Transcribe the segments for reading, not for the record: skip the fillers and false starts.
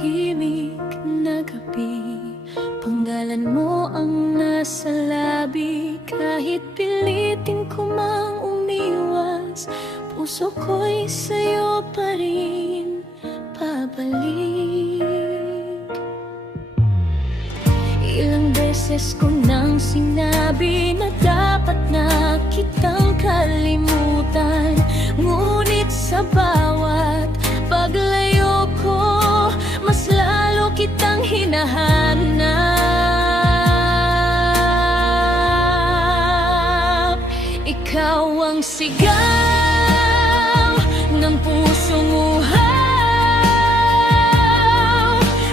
tahimik na gabi, panggalan mo ang nasa labi. Kahit pilitin ko mang umiwas, puso ko'y sa'yo pa rin pabalik. Ilang beses ko nang sinabi na dapat na kitang kalimutan, ngunit sa bawat paglayo ko, mas lalo kitang hinahanap. Ikaw ang sigaw ng pusong uhaw,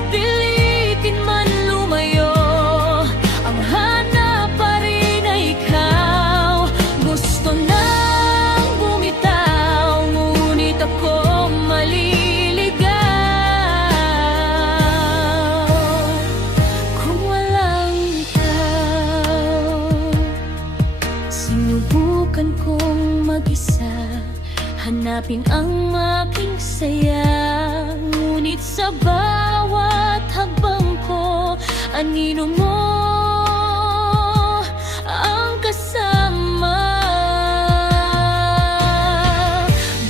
pilitin man lumayo, ang hanap pa rin ay ikaw. Gusto nang bumitaw, ngunit ako maliligaw kung walang ikaw. Sinubukan kong mag-isa, hanapin ang aking saya, ngunit sa bawat hakbang ko, anino mo ang kasama.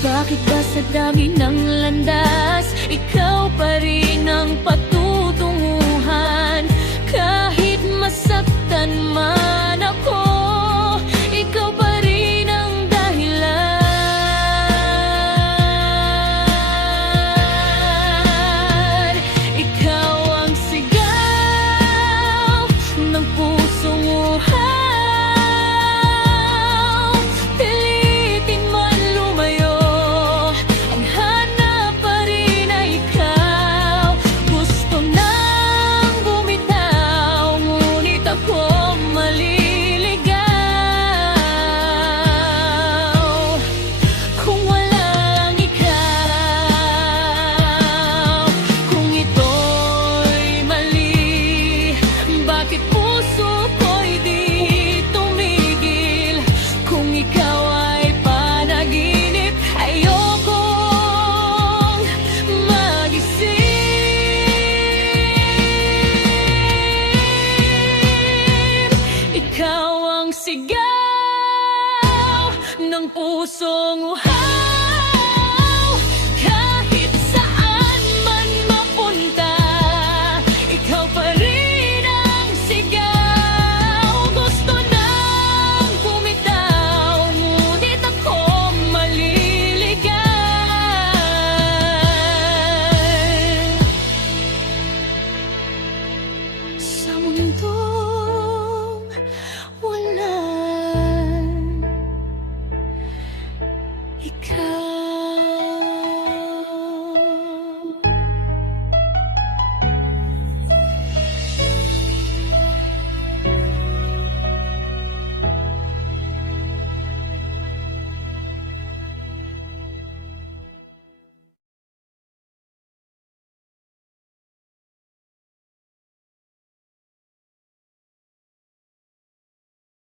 Bakit ba sa dami ng landas, ikaw pa rin ang patutunguhan? Kahit masaktan man ako, ikaw pa rin ang dahilan. Ikaw ang sigaw ng pusong uhaw, pilitin man lumayo, ang hanap pa rin ay ikaw. Gusto nang bumitaw, ngunit ako maliligaw kung walang ikaw. Kung ito'y mali, bakit puso ko'y di tumigil? Kung ikaw ay panaginip, ayokong magising. Ikaw ang sigaw ng pusong uhaw, kahit saan man mapunta, ikaw pa rin ang sigaw. Gusto nang bumitaw, ngunit ako maliligaw sa mundong walang ikaw.